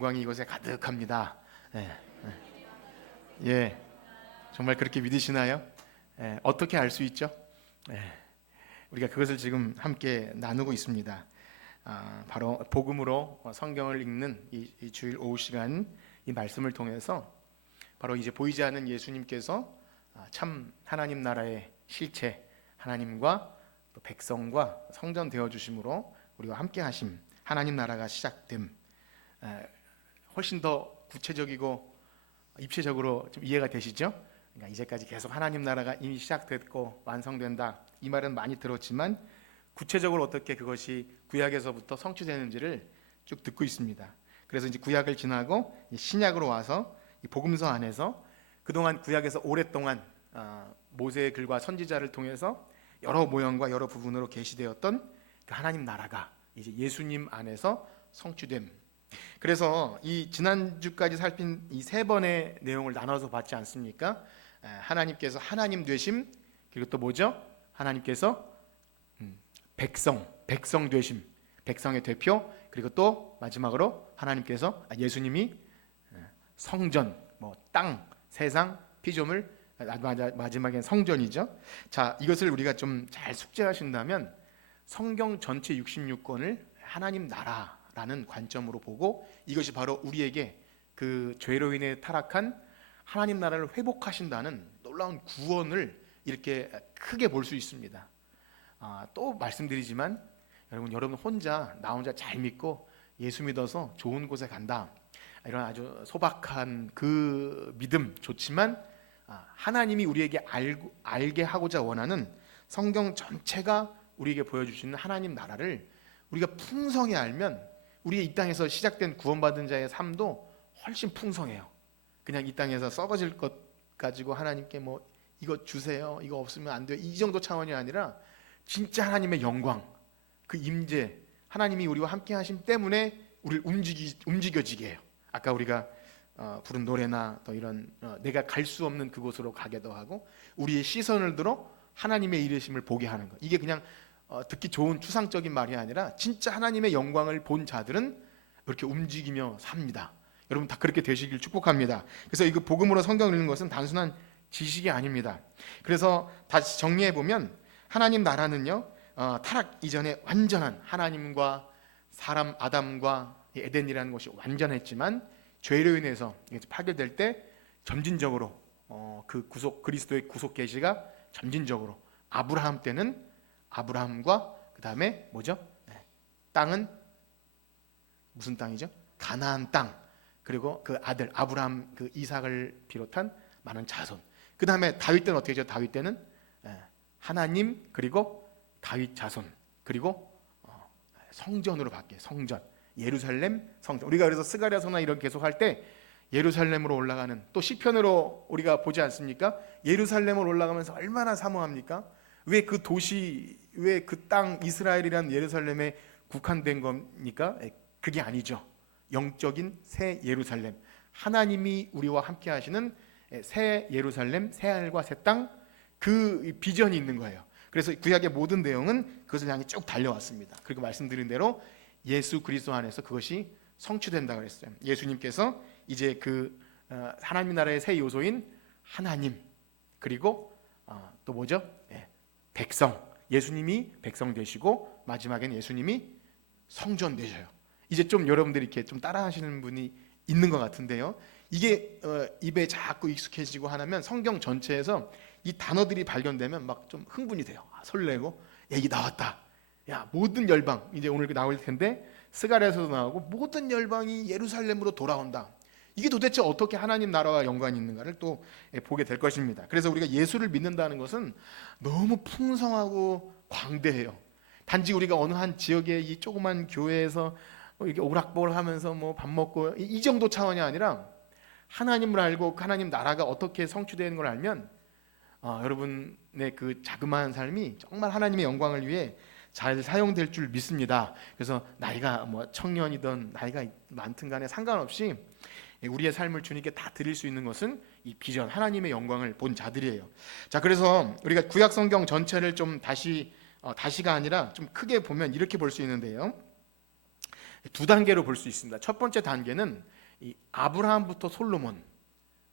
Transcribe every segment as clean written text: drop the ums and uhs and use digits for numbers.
영광이 이곳에 가득합니다. 예, 예, 정말 그렇게 믿으시나요? 어떻게 알 수 있죠? 예, 우리가 그것을 지금 함께 나누고 있습니다. 바로 복음으로 성경을 읽는 이 주일 오후 시간 이 말씀을 통해서 바로 이제 보이지 않는 예수님께서 참 하나님 나라의 실체, 하나님과 또 백성과 성전 되어 주심으로 우리와 함께 하심, 하나님 나라가 시작됨. 훨씬 더 구체적이고 입체적으로 좀 이해가 되시죠? 그러니까 이제까지 계속 하나님 나라가 이미 시작됐고 완성된다, 이 말은 많이 들었지만 구체적으로 어떻게 그것이 구약에서부터 성취되는지를 쭉 듣고 있습니다. 그래서 이제 구약을 지나고 신약으로 와서 이 복음서 안에서 그동안 구약에서 오랫동안 모세의 글과 선지자를 통해서 여러 모형과 여러 부분으로 계시되었던 그 하나님 나라가 이제 예수님 안에서 성취됨. 그래서 이 지난주까지 살핀 이 세 번의 내용을 나눠서 봤지 않습니까? 하나님께서 하나님 되심, 그리고 또 뭐죠? 하나님께서 백성 되심, 백성의 대표, 그리고 또 마지막으로 하나님께서 예수님이 성전, 뭐 땅, 세상, 피조물, 마지막엔 성전이죠. 자, 이것을 우리가 좀 잘 숙지하신다면 성경 전체 66권을 하나님 나라라는 관점으로 보고 이것이 바로 우리에게 그 죄로 인해 타락한 하나님 나라를 회복하신다는 놀라운 구원을 이렇게 크게 볼 수 있습니다. 또 말씀드리지만 여러분 혼자 나 혼자 잘 믿고 예수 믿어서 좋은 곳에 간다, 이런 아주 소박한 그 믿음 좋지만 하나님이 우리에게 알게 하고자 원하는 성경 전체가 우리에게 보여주시는 하나님 나라를 우리가 풍성히 알면 우리의 이 땅에서 시작된 구원받은 자의 삶도 훨씬 풍성해요. 그냥 이 땅에서 썩어질 것 가지고 하나님께 뭐 이거 주세요, 이거 없으면 안 돼요, 이 정도 차원이 아니라 진짜 하나님의 영광, 그 임재, 하나님이 우리와 함께 하심 때문에 우리를 움직여지게 해요. 아까 우리가 부른 노래나 또 이런 내가 갈 수 없는 그곳으로 가게도 하고 우리의 시선을 들어 하나님의 이르심을 보게 하는 것. 이게 그냥 듣기 좋은 추상적인 말이 아니라 진짜 하나님의 영광을 본 자들은 그렇게 움직이며 삽니다. 여러분 다 그렇게 되시길 축복합니다. 그래서 이거 복음으로 성경을 읽는 것은 단순한 지식이 아닙니다. 그래서 다시 정리해 보면 하나님 나라는요, 타락 이전에 완전한 하나님과 사람 아담과 에덴이라는 것이 완전했지만 죄로 인해서 파괴될 때 점진적으로 그 그리스도의 구속 계시가 점진적으로 아브라함 때는 아브라함과 그 다음에 뭐죠? 땅은 무슨 땅이죠? 가나안 땅. 그리고 그 아들 아브라함 그 이삭을 비롯한 많은 자손. 그 다음에 다윗 때는 어떻게 되죠? 다윗 때는 하나님 그리고 다윗 자손 그리고 성전으로 바뀌어요. 성전, 예루살렘 성전. 우리가 그래서 스가랴서나 이런 계속 할 때 예루살렘으로 올라가는, 또 시편으로 우리가 보지 않습니까? 예루살렘으로 올라가면서 얼마나 사모합니까? 왜 그 도시, 왜 그 땅 이스라엘이라는 예루살렘에 국한된 겁니까? 그게 아니죠. 영적인 새 예루살렘, 하나님이 우리와 함께 하시는 새 예루살렘, 새 하늘과 새 땅, 그 비전이 있는 거예요. 그래서 구약의 모든 내용은 그것을 향해 쭉 달려왔습니다. 그리고 말씀드린 대로 예수 그리스도 안에서 그것이 성취된다고 했어요. 예수님께서 이제 그 하나님 나라의 새 요소인 하나님, 그리고 또 뭐죠? 백성, 예수님이 백성 되시고 마지막엔 예수님이 성전 되셔요. 이제 좀 여러분들이 이렇게 좀 따라하시는 분이 있는 것 같은데요. 이게 입에 자꾸 익숙해지고 하면 성경 전체에서 이 단어들이 발견되면 막 좀 흥분이 돼요. 설레고, 얘기 나왔다. 야, 모든 열방, 이제 오늘 나올 텐데 스가랴에서도 나오고 모든 열방이 예루살렘으로 돌아온다. 이게 도대체 어떻게 하나님 나라와 연관이 있는가를 또 보게 될 것입니다. 그래서 우리가 예수를 믿는다는 것은 너무 풍성하고 광대해요. 단지 우리가 어느 한 지역의 이 조그만 교회에서 이렇게 오락보락하면서 뭐 밥 먹고 이 정도 차원이 아니라 하나님을 알고 그 하나님 나라가 어떻게 성취되는 걸 알면 여러분의 그 자그마한 삶이 정말 하나님의 영광을 위해 잘 사용될 줄 믿습니다. 그래서 나이가 뭐 청년이든 나이가 많든 간에 상관없이 우리의 삶을 주님께 다 드릴 수 있는 것은 이 비전, 하나님의 영광을 본 자들이에요. 자, 그래서 우리가 구약 성경 전체를 좀 다시가 아니라 좀 크게 보면 이렇게 볼 수 있는데요. 두 단계로 볼 수 있습니다. 첫 번째 단계는 이 아브라함부터 솔로몬,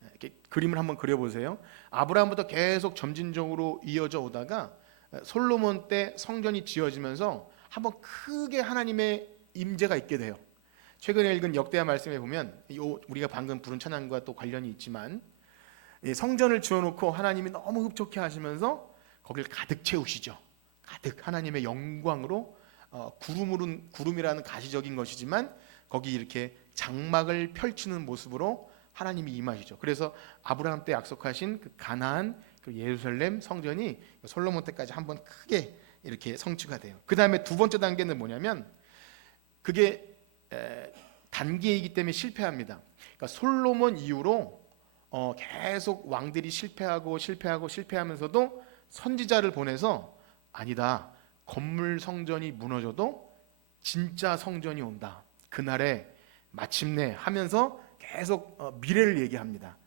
이렇게 그림을 한번 그려보세요. 아브라함부터 계속 점진적으로 이어져 오다가 솔로몬 때 성전이 지어지면서 한번 크게 하나님의 임재가 있게 돼요. 최근에 읽은 역대하 말씀에 보면 우리가 방금 부른 찬양과 또 관련이 있지만 성전을 지어놓고 하나님이 너무 흡족해 하시면서 거기를 가득 채우시죠. 가득 하나님의 영광으로, 구름이라는 가시적인 것이지만 거기 이렇게 장막을 펼치는 모습으로 하나님이 임하시죠. 그래서 아브라함 때 약속하신 그 가나안, 그 예루살렘 성전이 솔로몬 때까지 한번 크게 이렇게 성취가 돼요. 그 다음에 두 번째 단계는 뭐냐면, 그게 단계이기 때문에 실패합니다. 그러니까 솔로몬 이후로 계속 왕들이 실패하면서도 선지자를 보내서, 아니다, 건물 성전이 무너져도 진짜 성전이 온다, 그날에 마침내 하면서 계속 미래를 얘기합니다.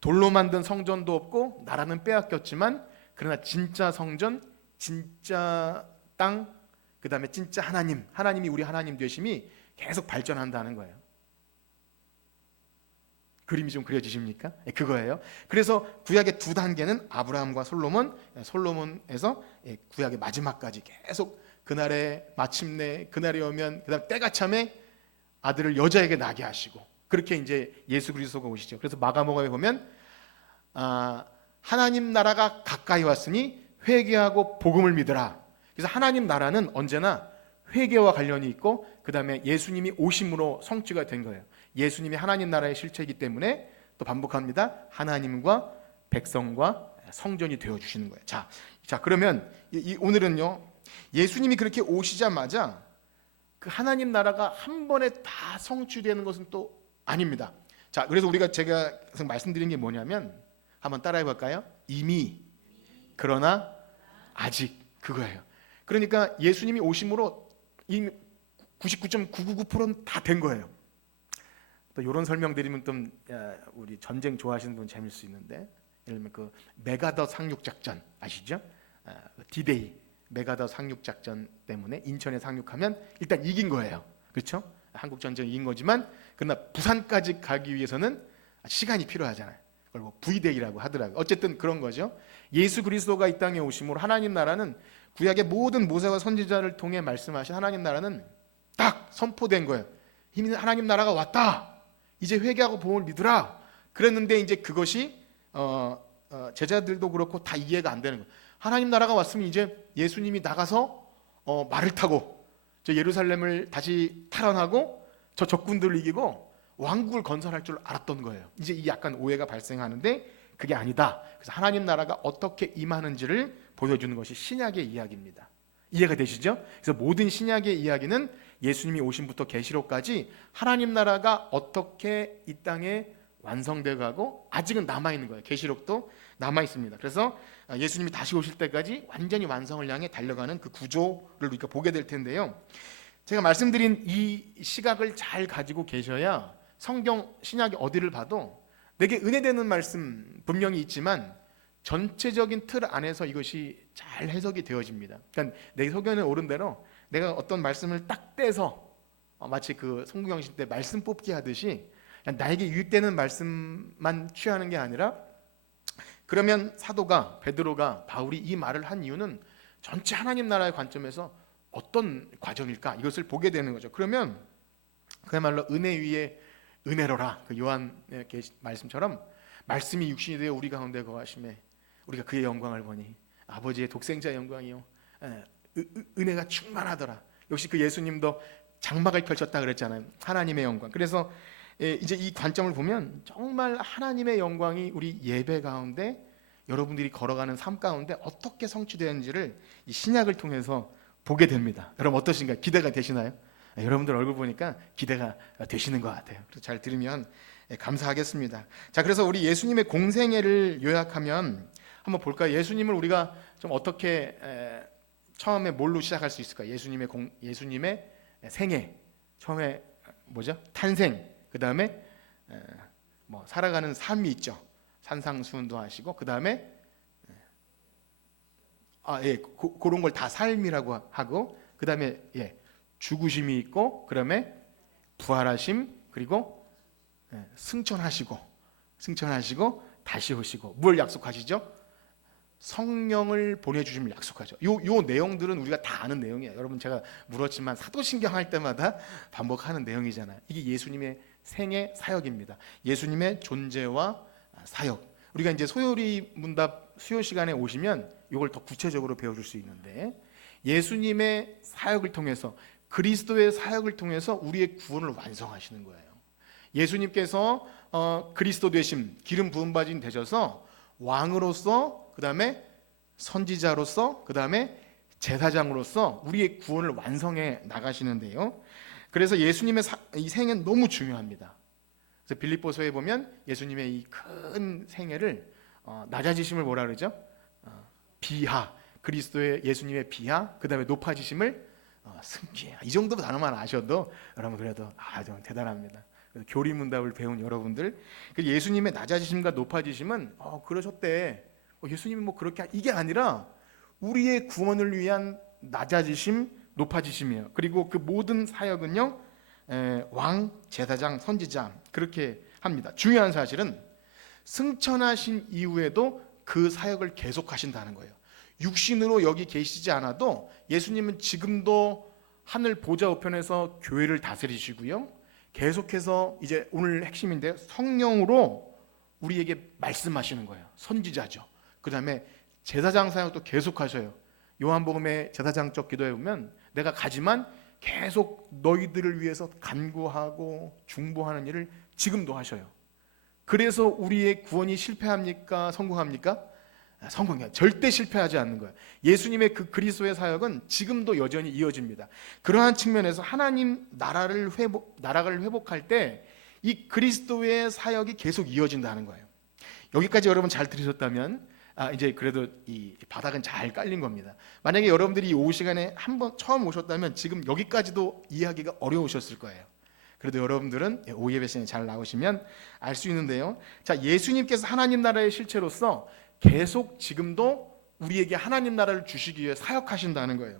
돌로 만든 성전도 없고 나라는 빼앗겼지만 그러나 진짜 성전, 진짜 땅, 그 다음에 진짜 하나님이 우리 하나님 되심이 계속 발전한다는 거예요. 그림이 좀 그려지십니까? 그거예요. 그래서 구약의 두 단계는 아브라함과 솔로몬에서 구약의 마지막까지 계속 그날에 마침내, 그날이 오면, 그 다음 때가 참에 아들을 여자에게 낳게 하시고, 그렇게 이제 예수 그리스도가 오시죠. 그래서 마가복음에 보면 하나님 나라가 가까이 왔으니 회개하고 복음을 믿으라. 그래서 하나님 나라는 언제나 회개와 관련이 있고, 그 다음에 예수님이 오심으로 성취가 된 거예요. 예수님이 하나님 나라의 실체이기 때문에, 또 반복합니다, 하나님과 백성과 성전이 되어주시는 거예요. 자 그러면 오늘은요, 예수님이 그렇게 오시자마자 그 하나님 나라가 한 번에 다 성취되는 것은 또 아닙니다. 자, 그래서 제가 말씀드린 게 뭐냐면, 한번 따라해 볼까요? 이미, 그러나, 아직, 그거예요. 그러니까 예수님이 오심으로 99.999%는 다 된 거예요. 또 이런 설명 드리면 좀 우리 전쟁 좋아하시는 분 재미일 수 있는데, 예를 들면 그 메가더 상륙 작전 아시죠? 디데이 메가더 상륙 작전 때문에 인천에 상륙하면 일단 이긴 거예요. 그렇죠? 한국 전쟁 이긴 거지만, 그러나 부산까지 가기 위해서는 시간이 필요하잖아요. 그걸 뭐 V데이라고 하더라고요. 어쨌든 그런 거죠. 예수 그리스도가 이 땅에 오심으로 하나님 나라는, 구약의 모든 모세와 선지자를 통해 말씀하신 하나님 나라는 딱 선포된 거예요. 이미 하나님 나라가 왔다, 이제 회개하고 복음을 믿으라. 그랬는데 이제 그것이 제자들도 그렇고 다 이해가 안 되는 거예요. 하나님 나라가 왔으면 이제 예수님이 나가서 말을 타고 저 예루살렘을 다시 탈환하고 저 적군들을 이기고 왕국을 건설할 줄 알았던 거예요. 이제 이 약간 오해가 발생하는데 그게 아니다. 그래서 하나님 나라가 어떻게 임하는지를 보여주는 것이 신약의 이야기입니다. 이해가 되시죠? 그래서 모든 신약의 이야기는 예수님이 오심부터 계시록까지 하나님 나라가 어떻게 이 땅에 완성되어 가고 아직은 남아있는 거예요. 계시록도 남아있습니다. 그래서 예수님이 다시 오실 때까지 완전히 완성을 향해 달려가는 그 구조를 우리가 보게 될 텐데요, 제가 말씀드린 이 시각을 잘 가지고 계셔야 성경 신약의 어디를 봐도 내게 은혜되는 말씀 분명히 있지만 전체적인 틀 안에서 이것이 잘 해석이 되어집니다. 그러니까 내 소견에 오른 대로 내가 어떤 말씀을 딱 떼서 마치 그 송구경신 때 말씀 뽑기 하듯이 나에게 유익되는 말씀만 취하는 게 아니라, 그러면 사도가, 베드로가, 바울이 이 말을 한 이유는 전체 하나님 나라의 관점에서 어떤 과정일까, 이것을 보게 되는 거죠. 그러면 그야말로 은혜 위에 은혜로라, 그 요한의 말씀처럼 말씀이 육신이 되어 우리 가운데 거하심에 우리가 그의 영광을 보니 아버지의 독생자 영광이요, 은혜가 충만하더라. 역시 그 예수님도 장막을 펼쳤다 그랬잖아요. 하나님의 영광. 그래서 이제 이 관점을 보면 정말 하나님의 영광이 우리 예배 가운데, 여러분들이 걸어가는 삶 가운데 어떻게 성취되는지를 이 신약을 통해서 보게 됩니다. 여러분 어떠신가요? 기대가 되시나요? 여러분들 얼굴 보니까 기대가 되시는 것 같아요. 그래서 잘 들으면 감사하겠습니다. 자, 그래서 우리 예수님의 공생애를 요약하면 한번 볼까요? 예수님을 우리가 좀 어떻게 처음에 뭘로 시작할 수 있을까요? 예수님의 생애, 처음에 뭐죠? 탄생, 그 다음에 뭐 살아가는 삶이 있죠. 산상수훈도 하시고, 그 다음에 그런 걸 다 삶이라고 하고, 그 다음에 죽으심이 있고, 그 다음에 부활하심, 그리고 승천하시고 다시 오시고 뭘 약속하시죠? 성령을 보내주심을 약속하죠. 요 내용들은 우리가 다 아는 내용이에요. 여러분, 제가 물었지만 사도신경 할 때마다 반복하는 내용이잖아요. 이게 예수님의 생애 사역입니다. 예수님의 존재와 사역. 우리가 이제 소요리 문답 수요 시간에 오시면 이걸 더 구체적으로 배워줄 수 있는데, 예수님의 사역을 통해서, 그리스도의 사역을 통해서 우리의 구원을 완성하시는 거예요. 예수님께서 그리스도 되심, 기름 부음 받으신 되셔서 왕으로서, 그 다음에 선지자로서, 그 다음에 제사장으로서 우리의 구원을 완성해 나가시는데요. 그래서 예수님의 이 생애는 너무 중요합니다. 그래서 빌립보서에 보면 예수님의 이 큰 생애를 낮아지심을 뭐라 그러죠? 비하, 그리스도의 예수님의 비하, 그 다음에 높아지심을 승기야. 이 정도 단어만 아셔도 여러분 그래도 좀 대단합니다. 교리문답을 배운 여러분들, 예수님의 낮아지심과 높아지심은 그러셨대. 예수님이 뭐 그렇게, 이게 아니라 우리의 구원을 위한 낮아지심, 높아지심이에요. 그리고 그 모든 사역은요, 왕, 제사장, 선지자 그렇게 합니다. 중요한 사실은 승천하신 이후에도 그 사역을 계속하신다는 거예요. 육신으로 여기 계시지 않아도 예수님은 지금도 하늘 보좌 우편에서 교회를 다스리시고요, 계속해서 이제 오늘 핵심인데 성령으로 우리에게 말씀하시는 거예요. 선지자죠. 그 다음에 제사장 사역도 계속하셔요. 요한복음의 제사장적 기도에 보면 내가 가지만 계속 너희들을 위해서 간구하고 중보하는 일을 지금도 하셔요. 그래서 우리의 구원이 실패합니까? 성공합니까? 성공해요. 절대 실패하지 않는 거예요. 예수님의 그 그리스도의 사역은 지금도 여전히 이어집니다. 그러한 측면에서 하나님 나라를 회복할 때 이 그리스도의 사역이 계속 이어진다는 거예요. 여기까지 여러분 잘 들으셨다면 이제 그래도 이 바닥은 잘 깔린 겁니다. 만약에 여러분들이 이 오후 시간에 한번 처음 오셨다면 지금 여기까지도 이해하기가 어려우셨을 거예요. 그래도 여러분들은 오후 예배 시간에 잘 나오시면 알 수 있는데요. 자, 예수님께서 하나님 나라의 실체로서 계속 지금도 우리에게 하나님 나라를 주시기 위해 사역하신다는 거예요.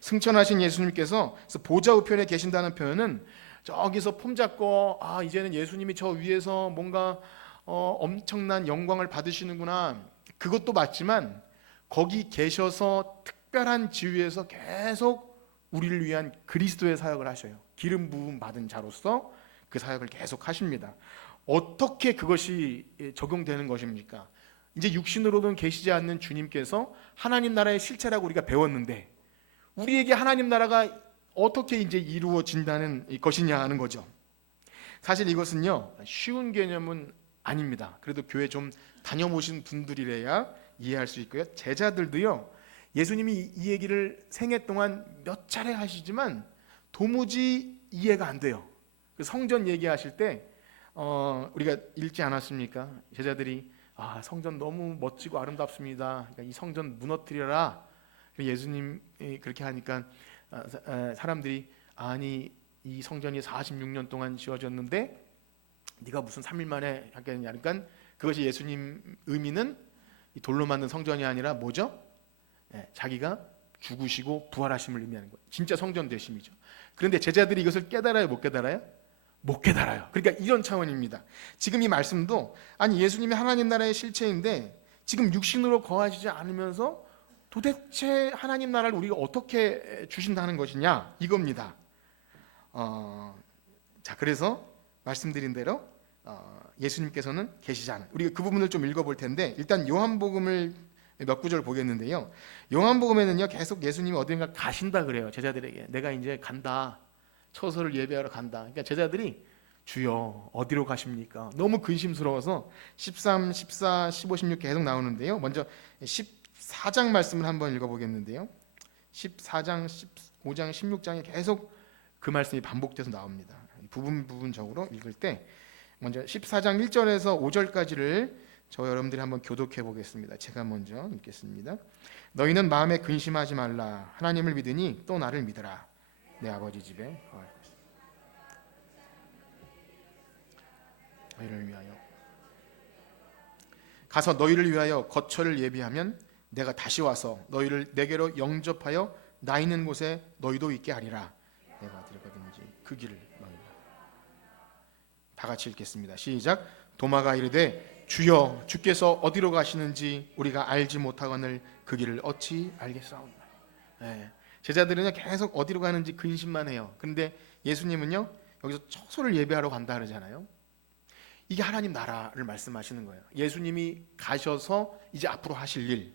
승천하신 예수님께서 보좌 우편에 계신다는 표현은 저기서 폼 잡고 이제는 예수님이 저 위에서 뭔가 엄청난 영광을 받으시는구나, 그것도 맞지만 거기 계셔서 특별한 지위에서 계속 우리를 위한 그리스도의 사역을 하셔요. 기름 부음 받은 자로서 그 사역을 계속 하십니다. 어떻게 그것이 적용되는 것입니까? 이제 육신으로는 계시지 않는 주님께서 하나님 나라의 실체라고 우리가 배웠는데 우리에게 하나님 나라가 어떻게 이제 이루어진다는 것이냐 하는 거죠. 사실 이것은요, 쉬운 개념은 아닙니다. 그래도 교회 좀 다녀보신 분들이래야 이해할 수 있고요. 제자들도요, 예수님이 이 얘기를 생애 동안 몇 차례 하시지만 도무지 이해가 안 돼요. 성전 얘기하실 때 우리가 읽지 않았습니까? 제자들이 성전 너무 멋지고 아름답습니다. 그러니까 이 성전 무너뜨려라. 예수님이 그렇게 하니까 사람들이 아니 이 성전이 46년 동안 지어졌는데 네가 무슨 3일 만에 하겠냐. 그러니까 그것이 예수님 의미는 이 돌로 만든 성전이 아니라 뭐죠? 자기가 죽으시고 부활하심을 의미하는 거예요. 진짜 성전 되심이죠. 그런데 제자들이 이것을 깨달아요, 못 깨달아요? 못 깨달아요. 그러니까 이런 차원입니다. 지금 이 말씀도 아니 예수님이 하나님 나라의 실체인데 지금 육신으로 거하시지 않으면서 도대체 하나님 나라를 우리가 어떻게 주신다는 것이냐 이겁니다. 자, 그래서 말씀드린 대로 예수님께서는 계시지 않은, 우리가 그 부분을 좀 읽어볼 텐데 일단 요한복음을 몇 구절 보겠는데요. 요한복음에는요 계속 예수님이 어딘가 가신다 그래요. 제자들에게 내가 이제 간다, 처소를 예배하러 간다. 그러니까 제자들이 주여 어디로 가십니까? 너무 근심스러워서 13, 14, 15, 16 계속 나오는데요. 먼저 14장 말씀을 한번 읽어보겠는데요. 14장, 15장, 16장에 계속 그 말씀이 반복돼서 나옵니다. 부분적으로 읽을 때 먼저 14장 1절에서 5절까지를 저 여러분들이 한번 교독해 보겠습니다. 제가 먼저 읽겠습니다. 너희는 마음에 근심하지 말라. 하나님을 믿으니 또 나를 믿으라. 내 아버지 집에 거할 것이다. 너희를 위하여 가서 너희를 위하여 거처를 예비하면 내가 다시 와서 너희를 내게로 영접하여 나 있는 곳에 너희도 있게 하리라. 내가 어디를 가든지 그 길을 너희가 다 같이 읽겠습니다. 시작. 도마가 이르되 주여 주께서 어디로 가시는지 우리가 알지 못하거늘 그 길을 어찌 알겠사오나. 제자들은요 계속 어디로 가는지 근심만 해요. 그런데 예수님은요 여기서 처소를 예배하러 간다 그러잖아요. 이게 하나님 나라를 말씀하시는 거예요. 예수님이 가셔서 이제 앞으로 하실 일.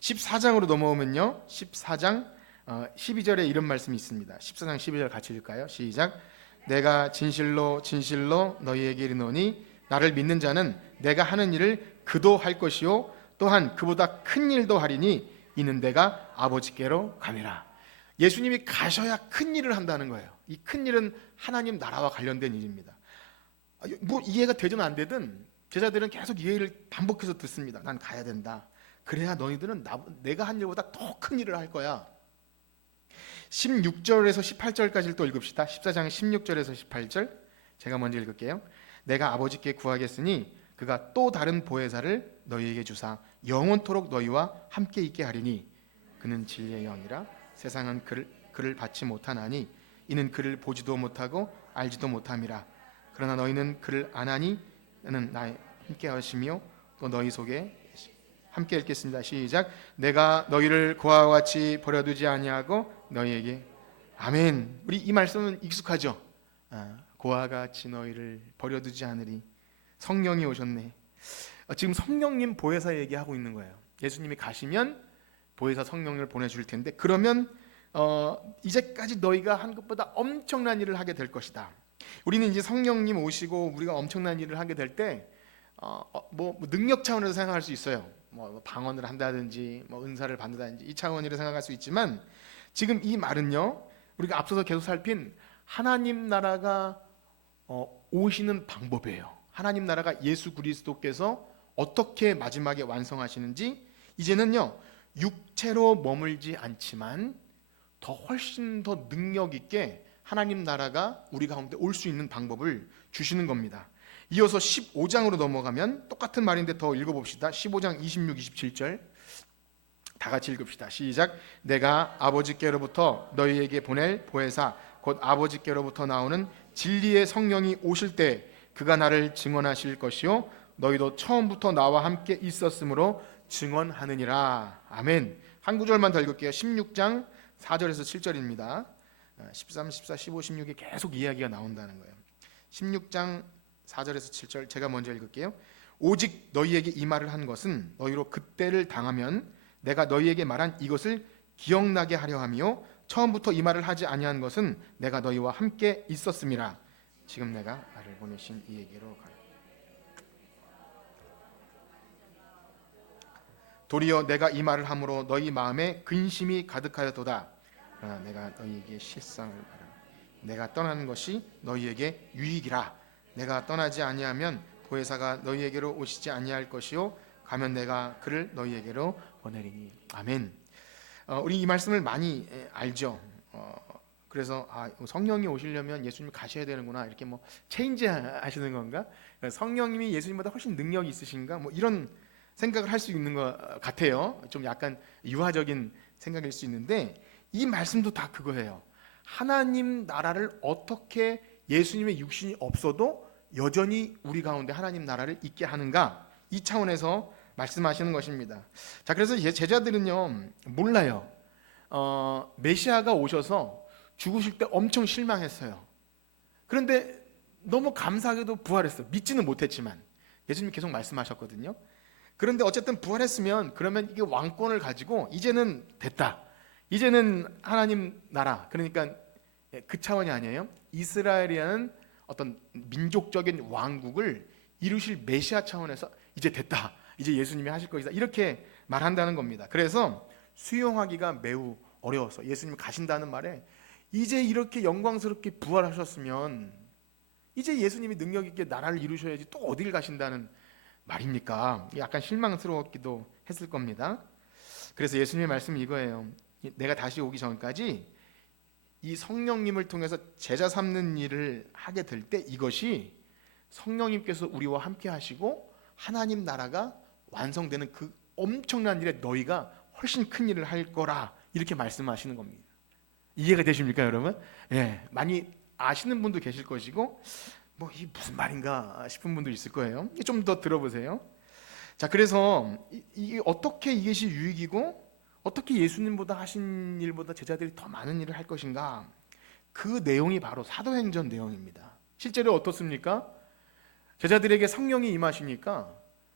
14장으로 넘어오면요 14장 12절에 이런 말씀이 있습니다. 14장 12절 같이 읽을까요? 시작. 내가 진실로 진실로 너희에게 이르노니 나를 믿는 자는 내가 하는 일을 그도 할 것이요 또한 그보다 큰 일도 하리니 이는 내가 아버지께로 가니라. 예수님이 가셔야 큰 일을 한다는 거예요. 이 큰 일은 하나님 나라와 관련된 일입니다. 뭐 이해가 되든 안 되든 제자들은 계속 이해를 반복해서 듣습니다. 난 가야 된다. 그래야 너희들은 내가 한 일보다 더 큰 일을 할 거야. 16절에서 18절까지를 또 읽읍시다. 14장 16절에서 18절 제가 먼저 읽을게요. 내가 아버지께 구하겠으니 그가 또 다른 보혜사를 너희에게 주사 영원토록 너희와 함께 있게 하리니 그는 진리의 영이라 세상은 그를 받지 못하나니 이는 그를 보지도 못하고 알지도 못함이라. 그러나 너희는 그를 아나니 나는 나에 함께 하시며 또 너희 속에 함께 읽겠습니다. 시작. 내가 너희를 고아와 같이 버려두지 아니하고 너희에게 아멘. 우리 이 말씀은 익숙하죠. 고아와 같이 너희를 버려두지 않으리. 성령이 오셨네. 지금 성령님 보혜사 얘기하고 있는 거예요. 예수님이 가시면 보혜사 성령을 보내줄 텐데 그러면 이제까지 너희가 한 것보다 엄청난 일을 하게 될 것이다. 우리는 이제 성령님 오시고 우리가 엄청난 일을 하게 될 때 뭐 능력 차원에서 생각할 수 있어요. 뭐 방언을 한다든지 뭐 은사를 받는다든지 이 차원으로 생각할 수 있지만 지금 이 말은요 우리가 앞서서 계속 살핀 하나님 나라가 오시는 방법이에요. 하나님 나라가 예수 그리스도께서 어떻게 마지막에 완성하시는지 이제는요 육체로 머물지 않지만 더 훨씬 더 능력 있게 하나님 나라가 우리 가운데 올 수 있는 방법을 주시는 겁니다. 이어서 15장으로 넘어가면 똑같은 말인데 더 읽어봅시다. 15장 26, 27절 다 같이 읽읍시다. 시작. 내가 아버지께로부터 너희에게 보낼 보혜사 곧 아버지께로부터 나오는 진리의 성령이 오실 때 그가 나를 증언하실 것이요 너희도 처음부터 나와 함께 있었으므로 증언하느니라. 아멘. 한 구절만 더 읽을게요. 16장 4절에서 7절입니다. 13, 14, 15, 16에 계속 이야기가 나온다는 거예요. 16장 4절에서 7절 제가 먼저 읽을게요. 오직 너희에게 이 말을 한 것은 너희로 그때를 당하면 내가 너희에게 말한 이것을 기억나게 하려 하며 처음부터 이 말을 하지 아니한 것은 내가 너희와 함께 있었음이라. 지금 내가 나를 보내신 이에게로 가라. 도리어 내가 이 말을 함으로 너희 마음에 근심이 가득하였도다. 그러나 내가 너희에게 실상을 말하노라. 내가 떠나는 것이 너희에게 유익이라. 내가 떠나지 아니하면 보혜사가 너희에게로 오시지 아니할 것이요 가면 내가 그를 너희에게로 보내리니. 아멘. 우리 이 말씀을 많이 알죠. 그래서 성령이 오시려면 예수님이 가셔야 되는구나 이렇게 뭐 체인지 하시는 건가? 성령님이 예수님보다 훨씬 능력이 있으신가? 뭐 이런 생각을 할 수 있는 것 같아요. 좀 약간 유화적인 생각일 수 있는데 이 말씀도 다 그거예요. 하나님 나라를 어떻게 예수님의 육신이 없어도 여전히 우리 가운데 하나님 나라를 있게 하는가? 이 차원에서 말씀하시는 것입니다. 자, 그래서 제자들은요 몰라요. 메시아가 오셔서 죽으실 때 엄청 실망했어요. 그런데 너무 감사하게도 부활했어요. 믿지는 못했지만 예수님이 계속 말씀하셨거든요. 그런데 어쨌든 부활했으면 그러면 이게 왕권을 가지고 이제는 됐다. 이제는 하나님 나라, 그러니까 그 차원이 아니에요. 이스라엘이라는 어떤 민족적인 왕국을 이루실 메시아 차원에서 이제 됐다. 이제 예수님이 하실 것이다. 이렇게 말한다는 겁니다. 그래서 수용하기가 매우 어려워서 예수님이 가신다는 말에 이제 이렇게 영광스럽게 부활하셨으면 이제 예수님이 능력 있게 나라를 이루셔야지 또 어딜 가신다는 말입니까? 약간 실망스러웠기도 했을 겁니다. 그래서 예수님의 말씀이 이거예요. 내가 다시 오기 전까지 이 성령님을 통해서 제자 삼는 일을 하게 될 때 이것이 성령님께서 우리와 함께 하시고 하나님 나라가 완성되는 그 엄청난 일에 너희가 훨씬 큰 일을 할 거라 이렇게 말씀하시는 겁니다. 이해가 되십니까, 여러분? 예, 많이 아시는 분도 계실 것이고 뭐 이 무슨 말인가 싶은 분도 있을 거예요. 좀 더 들어보세요. 자, 그래서 어떻게 이것이 유익이고 어떻게 예수님보다 하신 일보다 제자들이 더 많은 일을 할 것인가? 그 내용이 바로 사도행전 내용입니다. 실제로 어떻습니까? 제자들에게 성령이 임하시니까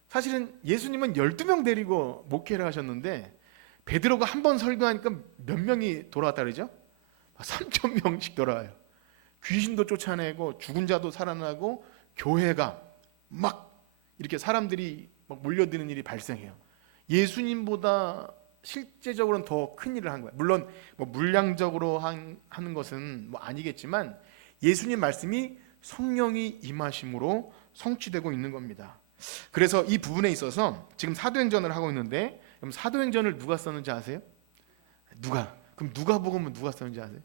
사실은 예수님은 12명 데리고 목회를 하셨는데 베드로가 한 번 설교하니까 몇 명이 돌아왔다 그러죠? 3,000명씩 돌아와요. 귀신도 쫓아내고 죽은 자도 살아나고 교회가 막 이렇게 사람들이 막 몰려드는 일이 발생해요. 예수님보다 실제적으로는 더 큰 일을 한 거예요. 물론 뭐 물량적으로 하는 것은 뭐 아니겠지만 예수님 말씀이 성령이 임하심으로 성취되고 있는 겁니다. 그래서 이 부분에 있어서 지금 사도행전을 하고 있는데, 그럼 사도행전을 누가 썼는지 아세요? 그럼 누가복음은 누가 썼는지 아세요?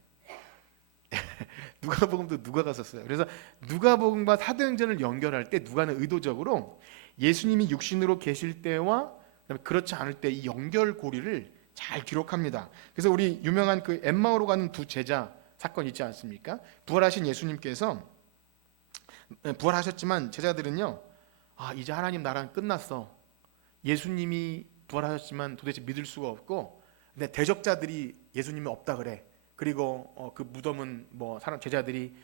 누가복음도 누가가 썼어요. 그래서 누가복음과 사도행전을 연결할 때 누가는 의도적으로 예수님이 육신으로 계실 때와 그렇지 않을 때 이 연결고리를 잘 기록합니다. 그래서 우리 유명한 그 엠마오로 가는 두 제자 사건 있지 않습니까? 부활하신 예수님께서 부활하셨지만 제자들은요, 이제 하나님 나라는 끝났어. 예수님이 부활하셨지만 도대체 믿을 수가 없고, 근데 대적자들이 예수님이 없다 그래. 그리고 그 무덤은 뭐 사람 제자들이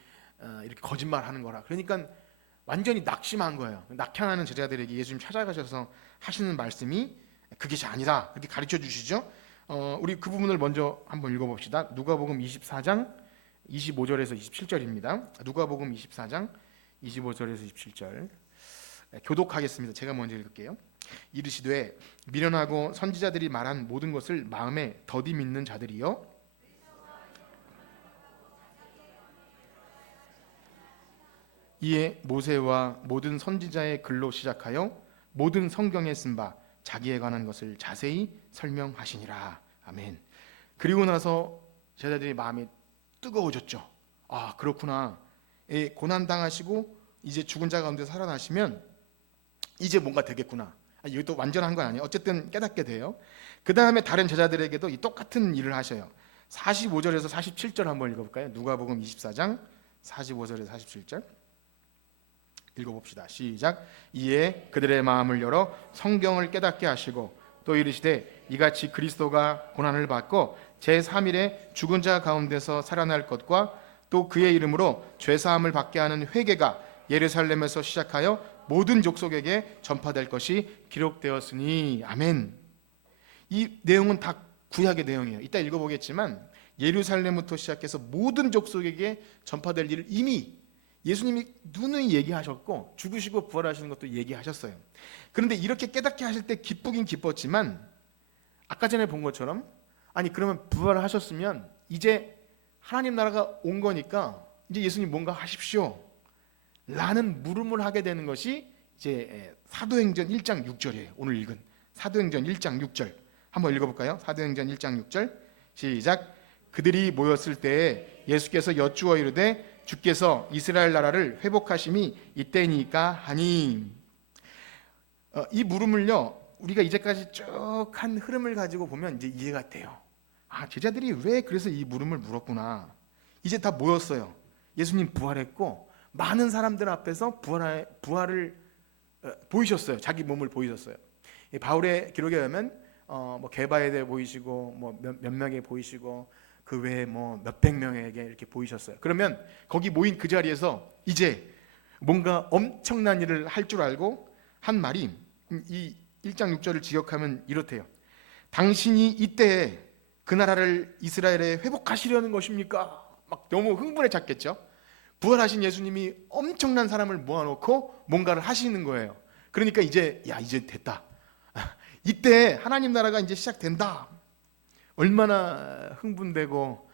이렇게 거짓말하는 거라. 그러니까 완전히 낙심한 거예요. 낙향하는 제자들에게 예수님 찾아가셔서 하시는 말씀이 그것이 아니다, 그렇게 가르쳐 주시죠. 우리 그 부분을 먼저 한번 읽어봅시다. 누가복음 24장 25절에서 27절입니다. 누가복음 24장 25절에서 27절 교독하겠습니다. 제가 먼저 읽을게요. 이르시되 미련하고 선지자들이 말한 모든 것을 마음에 더디 믿는 자들이여, 이에 모세와 모든 선지자의 글로 시작하여 모든 성경에 쓴 바 자기에 관한 것을 자세히 설명하시니라. 아멘. 그리고 나서 제자들이 마음이 뜨거워졌죠. 그렇구나. 고난 당하시고 이제 죽은 자 가운데 살아나시면 이제 뭔가 되겠구나. 이것도 완전한 건 아니에요. 어쨌든 깨닫게 돼요. 그 다음에 다른 제자들에게도 이 똑같은 일을 하셔요. 45절에서 47절 한번 읽어볼까요? 누가복음 24장 45절에서 47절 읽어봅시다. 시작. 이에 그들의 마음을 열어 성경을 깨닫게 하시고 또 이르시되 이같이 그리스도가 고난을 받고 제3일에 죽은 자 가운데서 살아날 것과 또 그의 이름으로 죄사함을 받게 하는 회개가 예루살렘에서 시작하여 모든 족속에게 전파될 것이 기록되었으니. 아멘. 이 내용은 다 구약의 내용이에요. 이따 읽어보겠지만 예루살렘부터 시작해서 모든 족속에게 전파될 일을 이미 예수님이 누누이 얘기하셨고 죽으시고 부활하시는 것도 얘기하셨어요. 그런데 이렇게 깨닫게 하실 때 기쁘긴 기뻤지만 아까 전에 본 것처럼 그러면 부활하셨으면 이제 하나님 나라가 온 거니까 이제 예수님 뭔가 하십시오 라는 물음을 하게 되는 것이 이제 사도행전 1장 6절이에요. 오늘 읽은 사도행전 1장 6절 한번 읽어볼까요? 사도행전 1장 6절 시작. 그들이 모였을 때에 예수께서 여쭈어 이르되 주께서 이스라엘 나라를 회복하심이 이때니까 하니. 이 물음을요 우리가 이제까지 쭉 한 흐름을 가지고 보면 이제 이해가 돼요. 제자들이 왜 그래서 이 물음을 물었구나. 이제 다 모였어요. 예수님 부활했고 많은 사람들 앞에서 부활을 보이셨어요. 자기 몸을 보이셨어요. 바울의 기록에 의하면 뭐 게바에 대해 보이시고 뭐 몇 명에 보이시고 그 외에 뭐 몇백 명에게 이렇게 보이셨어요. 그러면 거기 모인 그 자리에서 이제 뭔가 엄청난 일을 할 줄 알고 한 말이 이 1장 6절을 지역하면 이렇대요. 당신이 이때에 그 나라를 이스라엘에 회복하시려는 것입니까? 막 너무 흥분해 찼겠죠. 부활하신 예수님이 엄청난 사람을 모아놓고 뭔가를 하시는 거예요. 그러니까 이제 됐다. 이때 하나님 나라가 이제 시작된다. 얼마나 흥분되고